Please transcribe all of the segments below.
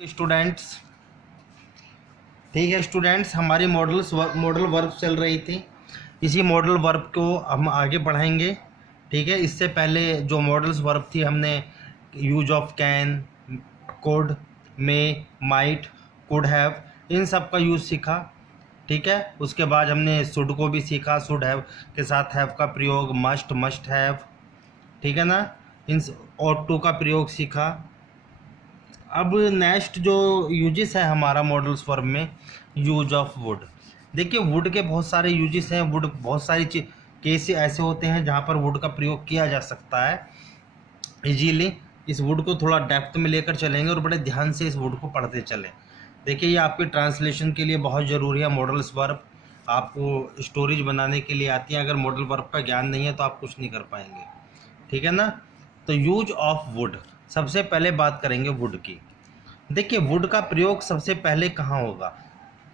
Students, ठीक है students, हमारी मॉडल वर्ब चल रही थी। इसी मॉडल वर्ब को हम आगे बढ़ाएंगे। ठीक है, इससे पहले जो मॉडल्स वर्ब थी हमने use of can, could, may, might, could have, इन सब का यूज़ सीखा। ठीक है, उसके बाद हमने शुड को भी सीखा। शुड हैव के साथ हैव का प्रयोग, मस्ट, मस्ट हैव, ठीक है ना। इन और टू का प्रयोग सीखा। अब नेक्स्ट जो यूजेस है हमारा मॉडल्स वर्ब में, यूज ऑफ वुड। देखिए वुड के बहुत सारे यूजेस हैं। वुड बहुत सारी केस ऐसे होते हैं जहाँ पर वुड का प्रयोग किया जा सकता है इजीली। इस वुड को थोड़ा डेप्थ में लेकर चलेंगे और बड़े ध्यान से इस वुड को पढ़ते चलें। देखिए ये आपके ट्रांसलेशन के लिए बहुत ज़रूरी है मॉडल्स वर्ब। आपको स्टोरीज बनाने के लिए आती हैं। अगर मॉडल वर्ब का ज्ञान नहीं है तो आप कुछ नहीं कर पाएंगे। ठीक है ना। तो यूज ऑफ वुड, सबसे पहले बात करेंगे वुड की। देखिए वुड का प्रयोग सबसे पहले कहाँ होगा।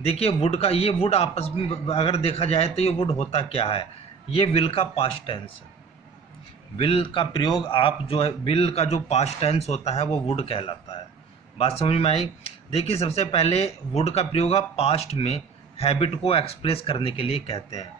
देखिए वुड का, ये वुड आपस में अगर देखा जाए तो ये वुड होता क्या है, ये विल का पास्ट टेंस है। विल का प्रयोग आप जो है, विल का जो पास्ट टेंस होता है वो वुड कहलाता है। बात समझ में आई। देखिए सबसे पहले वुड का प्रयोग आप पास्ट में हैबिट को एक्सप्रेस करने के लिए कहते हैं,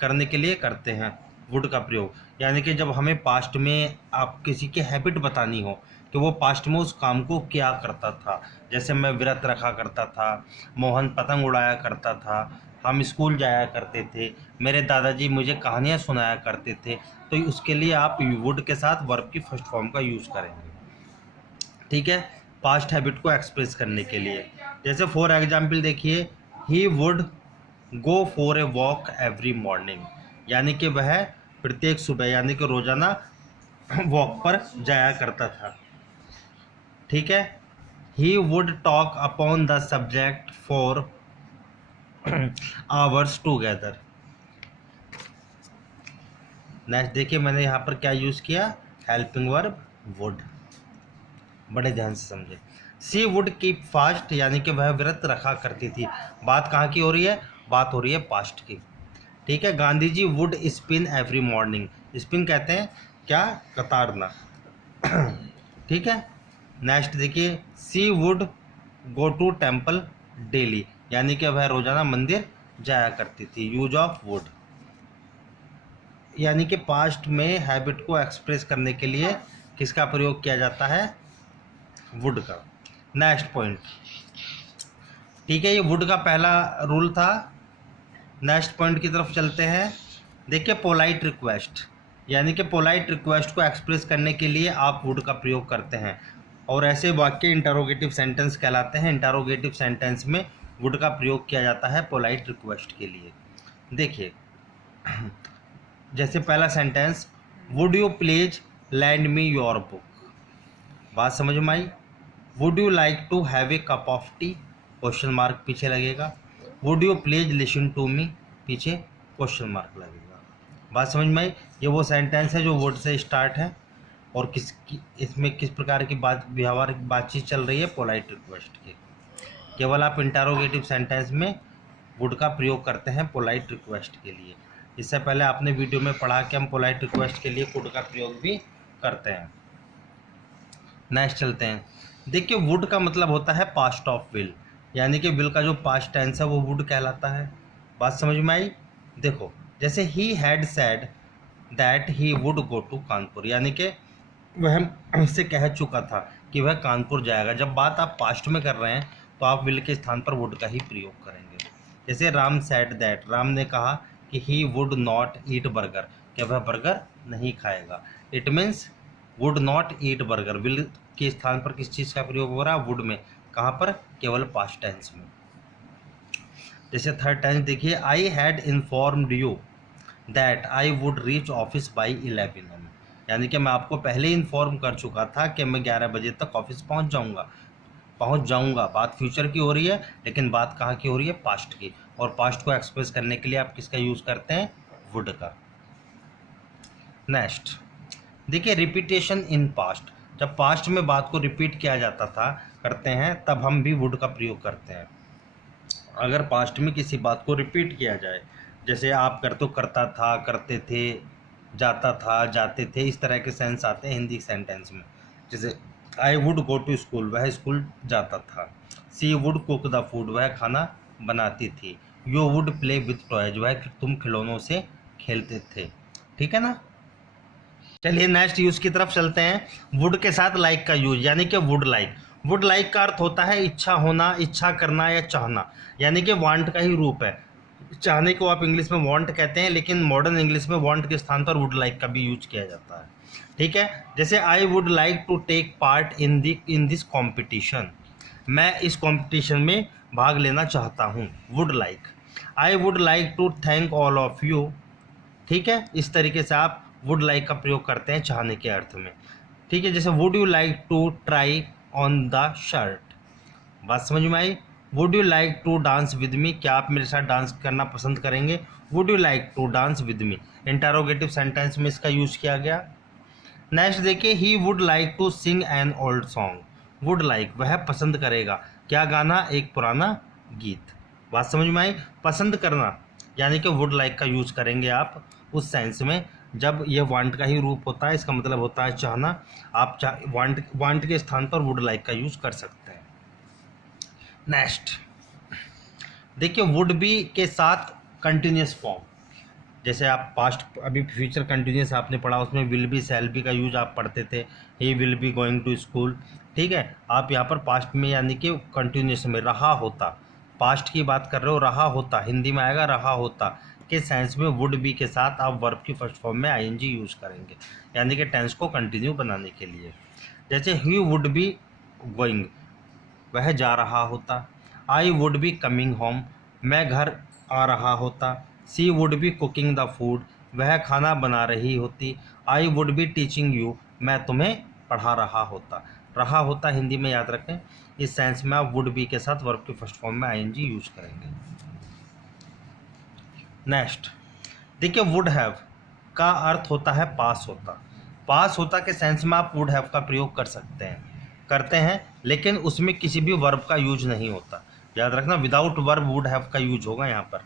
करने के लिए करते हैं वुड का प्रयोग। यानी कि जब हमें पास्ट में आप किसी की हैबिट बतानी हो कि वो पास्ट में उस काम को क्या करता था, जैसे मैं व्रत रखा करता था, मोहन पतंग उड़ाया करता था, हम स्कूल जाया करते थे, मेरे दादाजी मुझे कहानियाँ सुनाया करते थे, तो उसके लिए आप वुड के साथ वर्ब की फर्स्ट फॉर्म का यूज़ करेंगे। ठीक है, पास्ट हैबिट को एक्सप्रेस करने के लिए। जैसे फॉर एग्जाम्पल देखिए, he would go for a walk every morning, यानी कि वह प्रत्येक सुबह यानी कि रोज़ाना वॉक पर जाया करता था। ठीक है, he would talk upon the subject for hours together. Next देखिए मैंने यहाँ पर क्या यूज़ किया, हेल्पिंग वर्ब वुड। बड़े ध्यान से समझे। सी वुड कीप फास्ट, यानी कि वह व्रत रखा करती थी। बात कहाँ की हो रही है, बात हो रही है पास्ट की। ठीक है, Gandhi ji would spin every morning. Spin कहते हैं क्या, कतारना। ठीक है, नेक्स्ट देखिए, she would go to temple daily, यानी कि वह रोजाना मंदिर जाया करती थी। यूज ऑफ वुड, यानी कि पास्ट में हैबिट को एक्सप्रेस करने के लिए किसका प्रयोग किया जाता है, वुड का। नेक्स्ट पॉइंट, ठीक है, ये वुड का पहला रूल था। नेक्स्ट पॉइंट की तरफ चलते हैं। देखिए पोलाइट रिक्वेस्ट, यानी कि पोलाइट रिक्वेस्ट को एक्सप्रेस करने के लिए आप वुड का प्रयोग करते हैं, और ऐसे वाक्य इंटरोगेटिव सेंटेंस कहलाते हैं। इंटरोगेटिव सेंटेंस में वुड का प्रयोग किया जाता है पोलाइट रिक्वेस्ट के लिए। देखिए जैसे पहला sentence, would you please lend me your book. बात समझ में आई। Would you like to have a cup of tea, question mark पीछे लगेगा। Would you please listen to me, पीछे क्वेश्चन मार्क लगेगा। बात समझ में आई। ये वो सेंटेंस है जो वुड से स्टार्ट है, और इसमें किस प्रकार की व्यवहारिक बातचीत चल रही है, पोलाइट रिक्वेस्ट की। केवल आप इंटरोगेटिव सेंटेंस में वुड का प्रयोग करते हैं पोलाइट रिक्वेस्ट के लिए। इससे पहले आपने वीडियो में पढ़ा कि हम पोलाइट रिक्वेस्ट के लिए वुड का प्रयोग भी करते हैं। नेक्स्ट चलते हैं। देखिए वुड का मतलब होता है पास्ट ऑफ विल, यानी कि विल का जो पास्ट टेंस है वो वुड कहलाता है। बात समझ में आई। देखो जैसे he had said that he would go to Kanpur, यानी कि वह हमसे कह चुका था कि वह कानपुर जाएगा। जब बात आप पास्ट में कर रहे हैं तो आप विल के स्थान पर वुड का ही प्रयोग करेंगे। जैसे राम सेड दैट, राम ने कहा कि he would not eat burger, कि वह बर्गर नहीं खाएगा। It means would not eat burger, will के स्थान पर किस चीज़ का प्रयोग हो रहा है, वुड में। कहाँ पर, केवल पास्ट टेंस में। जैसे थर्ड टेंस देखिए, I had informed you that I would reach office by 11 am, यानी कि मैं आपको पहले ही इन्फॉर्म कर चुका था कि मैं 11 बजे तक ऑफिस पहुंच जाऊंगा। बात फ्यूचर की हो रही है, लेकिन बात कहाँ की हो रही है, पास्ट की। और पास्ट को एक्सप्रेस करने के लिए आप किसका यूज़ करते हैं, वुड का। नेक्स्ट देखिए, रिपीटेशन इन पास्ट। जब पास्ट में बात को रिपीट किया जाता था, करते हैं, तब हम भी वुड का प्रयोग करते हैं। अगर पास्ट में किसी बात को रिपीट किया जाए, जैसे आप करता था, करते थे, जाता था, जाते थे, इस तरह के सेंस आते हैं हिंदी सेंटेंस में। जैसे I would go to school, वह स्कूल जाता था। She would cook the food, वह खाना बनाती थी। You would play with toys, वह तुम खिलौनों से खेलते थे। ठीक है ना। चलिए नेक्स्ट यूज की तरफ चलते हैं। वुड के साथ लाइक का यूज, यानी कि वुड लाइक। वुड लाइक का अर्थ होता है इच्छा होना, इच्छा करना या चाहना, यानी कि वांट का ही रूप है। चाहने को आप इंग्लिश में वांट कहते हैं, लेकिन मॉडर्न इंग्लिश में वांट के स्थान पर वुड लाइक का भी यूज किया जाता है। ठीक है। जैसे I would like to take part in this competition, मैं इस कॉम्पिटिशन में भाग लेना चाहता हूँ। Would like. I would like to thank all of you. ठीक है, इस तरीके से आप वुड लाइक का प्रयोग करते हैं चाहने के अर्थ में। ठीक है। जैसे would you like to try on the shirt, बात समझ में आई। Would you like to dance with me, क्या आप मेरे साथ डांस करना पसंद करेंगे। Would you like to dance with me, interrogative sentence में इसका यूज किया गया। नेक्स्ट देखिए, he would like to sing an old song. Would like, वह पसंद करेगा क्या गाना, एक पुराना गीत। बात समझ में आई। पसंद करना यानी कि वुड लाइक का यूज करेंगे आप उस सेंस में जब यह वांट का ही रूप होता है। इसका मतलब होता है चाहना। आप वांट के स्थान पर वुड लाइक का यूज कर सकते हैं। नेक्स्ट देखिए, वुड बी के साथ कंटिन्यूस फॉर्म, जैसे आप पास्ट अभी फ्यूचर कंटिन्यूस आपने पढ़ा, उसमें विल बी शैल बी का यूज आप पढ़ते थे। He will be going to school. ठीक है। आप यहाँ पर पास्ट में यानी कि कंटिन्यूस में रहा होता, पास्ट की बात कर रहे हो, रहा होता हिंदी में आएगा रहा होता के सेंस में वुड बी के साथ आप वर्ब की फर्स्ट फॉर्म में आईएनजी यूज करेंगे, यानी कि टेंस को कंटिन्यू बनाने के लिए। जैसे ही वुड बी गोइंग, वह जा रहा होता। I would be coming home, मैं घर आ रहा होता। She would be cooking the food, वह खाना बना रही होती। I would be teaching you, मैं तुम्हें पढ़ा रहा होता। रहा होता हिंदी में याद रखें, इस सेंस में आप वुड बी के साथ वर्ब की फर्स्ट फॉर्म में आईएनजी यूज करेंगे। नेक्स्ट देखिए, वुड हैव का अर्थ होता है पास होता। पास होता के सेंस में आप वुड हैव का प्रयोग करते हैं, लेकिन उसमें किसी भी वर्ब का यूज नहीं होता। याद रखना, विदाउट वर्ब वुड हैव का यूज होगा यहाँ पर।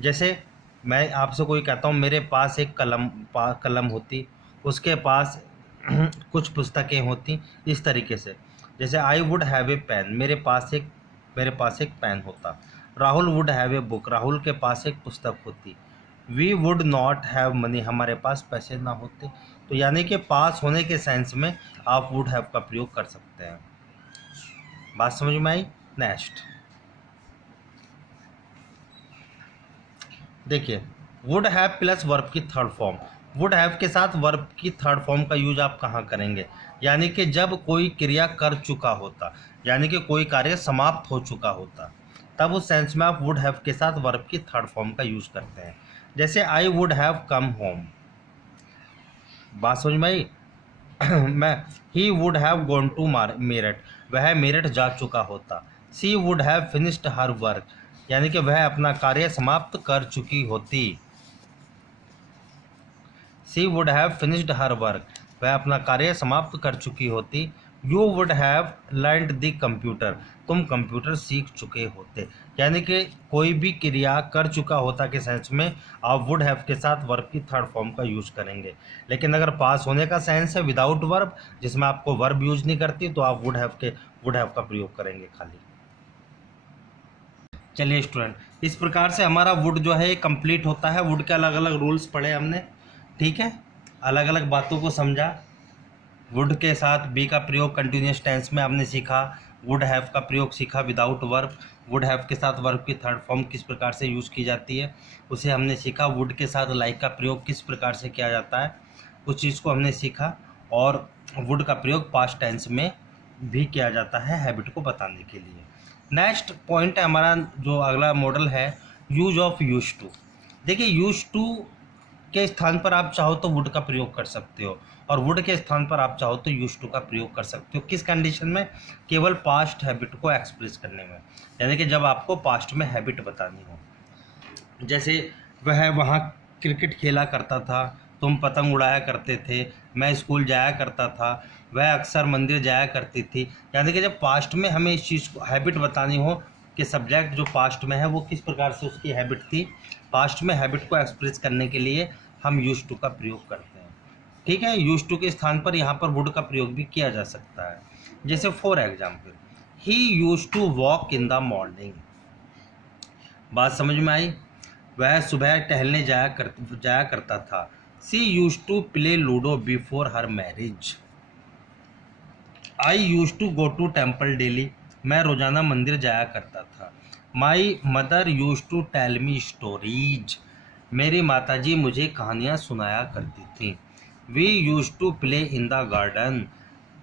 जैसे मैं आपसे कोई कहता हूँ मेरे पास एक कलम होती, उसके पास कुछ पुस्तकें होती, इस तरीके से। जैसे I would have a pen, मेरे पास एक पेन होता। Rahul would have a book, Rahul के पास एक पुस्तक होती। We would not have money, हमारे पास पैसे ना होते। तो यानी कि पास होने के सेंस में आप वुड हैव का प्रयोग कर सकते हैं। बात समझ में आई। नेक्स्ट देखिए, वुड हैव प्लस वर्ब की थर्ड फॉर्म। वुड हैव के साथ वर्ब की थर्ड फॉर्म का यूज आप कहाँ करेंगे, यानी कि जब कोई क्रिया कर चुका होता, यानी कि कोई कार्य समाप्त हो चुका होता, तब उस सेंस में आप वुड हैव के साथ वर्ब की थर्ड फॉर्म का यूज करते हैं। जैसे I would have come home, बात समझ में आई। मैं he would have gone to Meerut, वह मेरठ जा चुका होता। She would have finished her work, यानी कि वह अपना कार्य समाप्त कर चुकी होती। She would have finished her work, वह अपना कार्य समाप्त कर चुकी होती। You would have learned the computer, तुम कंप्यूटर सीख चुके होते। यानी कि कोई भी क्रिया कर चुका होता के सेंस में आप वुड हैव के साथ वर्ब की थर्ड फॉर्म का यूज करेंगे। लेकिन अगर पास होने का सेंस है विदाउट वर्ब, जिसमें आपको वर्ब यूज नहीं करती, तो आप वुड हैव का प्रयोग करेंगे खाली। चलिए स्टूडेंट, इस प्रकार से हमारा वुड जो है कंप्लीट होता है। वुड के अलग अलग रूल्स पढ़े हमने, ठीक है, अलग अलग बातों को समझा। वुड के साथ बी का प्रयोग कंटिन्यूस टेंस में आपने सीखा। वुड हैव का प्रयोग सीखा विदाउट वर्ब। वुड हैव के साथ वर्ब की थर्ड फॉर्म किस प्रकार से यूज़ की जाती है उसे हमने सीखा। वुड के साथ लाइक का प्रयोग किस प्रकार से किया जाता है उस चीज़ को हमने सीखा। और वुड का प्रयोग पास्ट टेंस में भी किया जाता है हैबिट को बताने के लिए। नेक्स्ट पॉइंट है हमारा जो अगला मॉडल है, यूज ऑफ यूज टू। देखिए, यूज टू के स्थान पर आप चाहो तो वुड का प्रयोग कर सकते हो, और वुड के स्थान पर आप चाहो तो यूज टू का प्रयोग कर सकते हो। किस कंडीशन में? केवल पास्ट हैबिट को एक्सप्रेस करने में, यानी कि जब आपको पास्ट में हैबिट बतानी हो। जैसे वह वहाँ क्रिकेट खेला करता था, तुम पतंग उड़ाया करते थे, मैं स्कूल जाया करता था, वह अक्सर मंदिर जाया करती थी। यानी कि जब पास्ट में हमें इस चीज़ को हैबिट बतानी हो कि सब्जेक्ट जो पास्ट में है वो किस प्रकार से उसकी हैबिट थी, पास्ट में हैबिट को एक्सप्रेस करने के लिए हम यूज टू का प्रयोग करते हैं। ठीक है, यूज टू के स्थान पर यहाँ पर वुड का प्रयोग भी किया जा सकता है। जैसे for example, he use to walk in the morning. बात समझ में आई? वह सुबह टहलने जाया करता था। She used to play ludo before her marriage. I used to go to temple daily. मैं रोजाना मंदिर जाया करता था। My mother used to tell me stories. मेरी माताजी मुझे कहानियाँ सुनाया करती थीं। We used to play in the garden,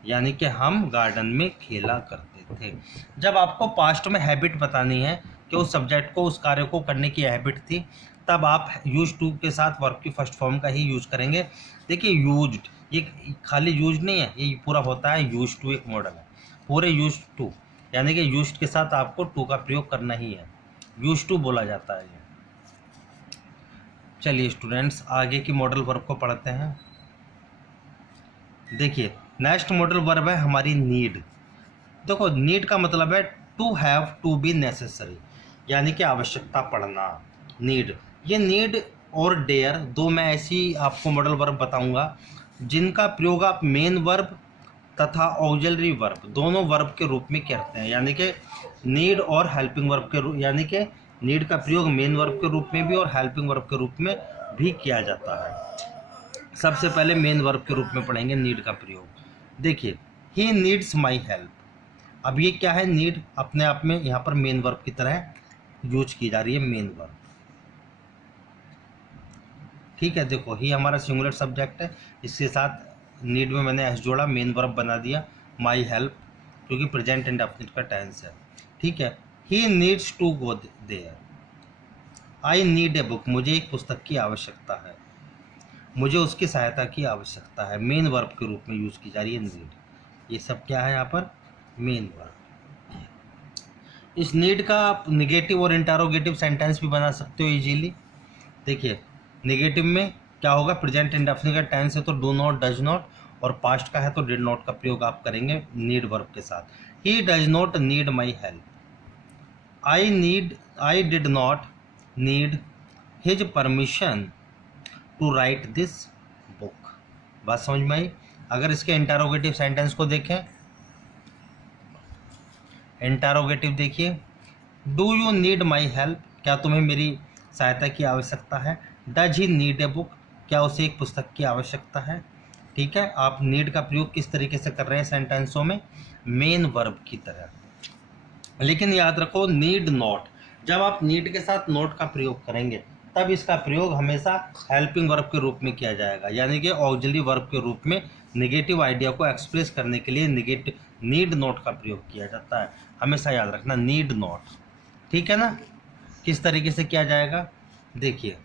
यानी कि हम गार्डन में खेला करते थे। जब आपको पास्ट में हैबिट बतानी है कि उस सब्जेक्ट को, उस कार्य को करने की हैबिट थी, तब आप यूज टू के साथ वर्ब की फर्स्ट फॉर्म का ही यूज करेंगे। देखिए यूज्ड, ये खाली यूज नहीं है, ये पूरा होता है यूज टू, एक मॉडल है पूरे यूज टू, यानी कि यूज के साथ आपको टू का प्रयोग करना ही है, यूज टू बोला जाता है ये। चलिए स्टूडेंट्स, आगे की मॉडल वर्ब को पढ़ते हैं। देखिए नेक्स्ट मॉडल वर्ब है हमारी नीड। देखो नीड का मतलब है to have, to be necessary, यानी कि आवश्यकता पड़ना। नीड, ये नीड और डेयर दो मैं ऐसी आपको मॉडल वर्ब बताऊंगा जिनका प्रयोग आप मेन वर्ब तथा ऑक्सिलरी वर्ब दोनों वर्ब के रूप में करते हैं, यानी कि नीड और हेल्पिंग वर्ब के रूप, यानी कि नीड का प्रयोग मेन वर्ब के रूप में भी और हेल्पिंग वर्ब के रूप में भी किया जाता है। सबसे पहले मेन वर्ब के रूप में पढ़ेंगे नीड का प्रयोग। देखिए ही नीड्स माई हेल्प। अब ये क्या है? नीड अपने आप में यहाँ पर मेन वर्ब की तरह यूज की जा रही है, मेन वर्ब। ठीक है, देखो ही हमारा सिंगुलर सब्जेक्ट है, इसके साथ नीड में मैंने एस जोड़ा, मेन वर्ब बना दिया माई हेल्प, क्योंकि प्रेजेंट इंडेफिनिट का टेंस है। ठीक है, he needs to go there. I need a book, मुझे एक पुस्तक की आवश्यकता है, मुझे उसकी सहायता की आवश्यकता है। मेन वर्ब के रूप में यूज की जा रही है नीड। ये सब क्या है यहाँ पर? Main verb. इस नीड का आप निगेटिव और इंटरोगेटिव सेंटेंस भी बना सकते हो इजीली। देखिए निगेटिव में क्या होगा? प्रेजेंट इंडेफिनिट का टेंस है तो डू नॉट, डज नॉट, और पास्ट का है तो डिड नॉट का प्रयोग आप करेंगे नीड वर्ब के साथ। He does not need my help. I did not need his permission to write this book. बात समझ में आई? अगर इसके इंटरोगेटिव सेंटेंस को देखें, इंटरोगेटिव देखिए, do you need my help, क्या तुम्हें मेरी सहायता की आवश्यकता है? Does he need a book, क्या उसे एक पुस्तक की आवश्यकता है? ठीक है, आप नीड का प्रयोग किस तरीके से कर रहे हैं सेंटेंसों में? मेन वर्ब की तरह। लेकिन याद रखो नीड नॉट, जब आप नीड के साथ नॉट का प्रयोग करेंगे तब इसका प्रयोग हमेशा हेल्पिंग वर्ब के रूप में किया जाएगा, यानी कि ऑक्सिलरी वर्ब के रूप में नेगेटिव आइडिया को एक्सप्रेस करने के लिए नीड नॉट का प्रयोग किया जाता है। हमेशा याद रखना नीड नॉट। ठीक है ना? किस तरीके से किया जाएगा? देखिए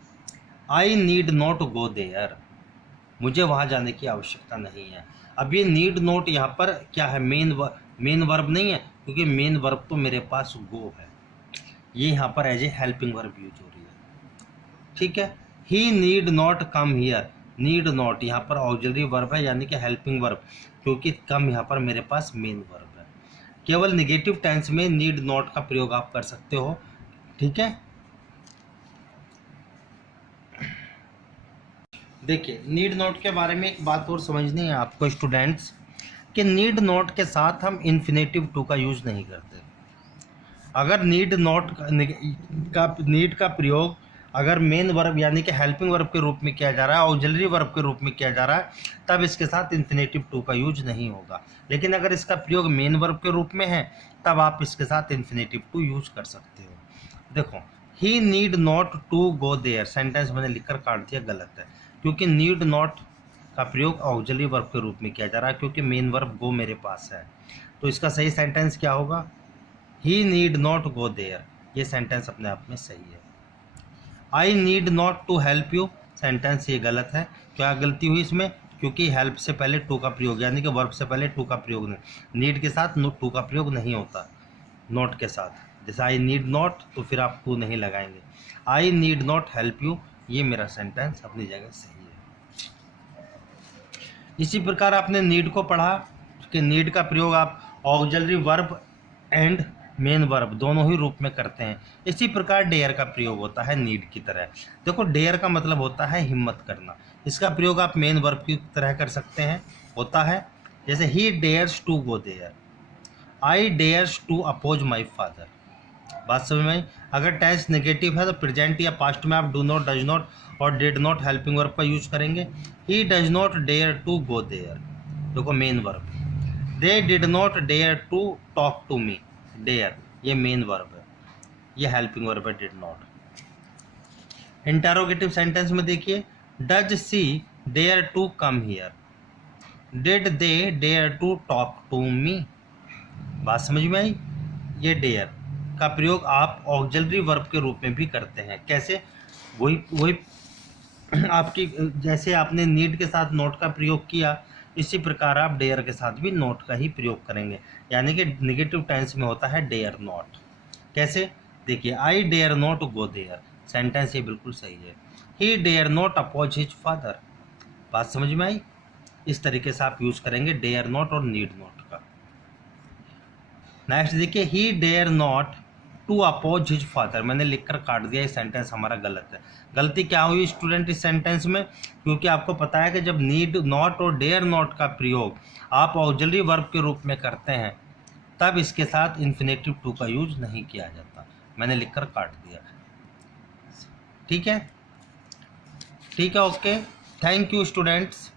I need not go there, मुझे वहाँ जाने की आवश्यकता नहीं है। अब ये नीड नॉट यहाँ पर क्या है? मेन वर्ब नहीं है, क्योंकि मेन वर्ब तो मेरे पास गो है, ये यहाँ पर as a helping verb use हो रही है। ठीक है, he need not come here, need not यहाँ पर ऑक्सिलरी वर्ब है, यानी कि हेल्पिंग वर्ब, क्योंकि कम यहाँ पर मेरे पास मेन वर्ब है। केवल नेगेटिव टेंस में नीड नॉट का प्रयोग आप कर सकते हो। ठीक है, देखिए नीड नॉट के बारे में एक बात और समझनी है आपको स्टूडेंट्स, कि नीड नॉट के साथ हम इन्फिनेटिव टू का यूज नहीं करते। अगर नीड का प्रयोग अगर मेन वर्ब यानी कि हेल्पिंग वर्ब के रूप में किया जा रहा है, ऑक्सिलरी वर्ब के रूप में किया जा रहा है, तब इसके साथ इन्फिनेटिव टू का यूज नहीं होगा। लेकिन अगर इसका प्रयोग मेन वर्ब के रूप में है तब आप इसके साथ इन्फिनेटिव टू यूज कर सकते हो। देखो he need not to go there, sentence मैंने लिखकर काट दिया, गलत है, क्योंकि नीड नॉट का प्रयोग ऑक्सिलरी वर्ब के रूप में किया जा रहा है, क्योंकि मेन वर्ब गो मेरे पास है। तो इसका सही सेंटेंस क्या होगा? He need not go there. ये सेंटेंस अपने आप में सही है। I need not to help you, sentence ये गलत है। क्या गलती हुई इसमें? क्योंकि हेल्प से पहले टू का प्रयोग, यानी कि वर्ब से पहले टू का प्रयोग नहीं, नीड के साथ टू का प्रयोग नहीं होता, नॉट के साथ। जैसे आई नीड नॉट तो फिर आप टू नहीं लगाएंगे। आई नीड नॉट हेल्प यू, ये मेरा सेंटेंस अपनी जगह सही है। इसी प्रकार आपने नीड को पढ़ा कि नीड का प्रयोग आप auxiliary verb and main verb दोनों ही रूप में करते हैं। इसी प्रकार डेयर का प्रयोग होता है नीड की तरह। देखो डेयर का मतलब होता है हिम्मत करना, इसका प्रयोग आप मेन वर्ब की तरह कर सकते हैं, होता है जैसे he dares to go there, I dares to oppose my father. बात समझ में आई? अगर टेंस नेगेटिव है तो प्रेजेंट या पास्ट में आप डू नॉट, डज नॉट और डिड नॉट हेल्पिंग वर्ब का यूज करेंगे। He does not dare to go there, देखो main verb. They did not dare to talk to me, dare ये मेन वर्ब है, ये हेल्पिंग वर्ब है did not. Interrogative sentence में देखिए, does she dare to come here, did they dare to talk to me. बात समझ में आई? ये डेयर का प्रयोग आप ऑक्सिलरी वर्ब के रूप में भी करते हैं। कैसे? वही आपकी, जैसे आपने नीड के साथ नोट का प्रयोग किया, इसी प्रकार आप डेयर के साथ भी नोट का ही प्रयोग करेंगे। यानी कि नेगेटिव टेंस में होता है डेयर नॉट। कैसे? देखिए, I dare not go there, sentence ये बिल्कुल सही है। He dare not oppose his father. बात समझ में आई? इस तरीके से आप यूज करेंगे डेयर नॉट और नीड नॉट का। नेक्स्ट देखिए, he dare not to oppose his father, मैंने लिखकर काट दिया, ये सेंटेंस हमारा गलत है। गलती क्या हुई स्टूडेंट इस सेंटेंस में? क्योंकि आपको पता है कि जब नीड नॉट और डेयर नॉट का प्रयोग आप ऑक्सिलरी वर्ब के रूप में करते हैं, तब इसके साथ इन्फिनेटिव टू का यूज नहीं किया जाता। मैंने लिखकर काट दिया। ठीक है, ठीक है, ओके, थैंक यू स्टूडेंट्स।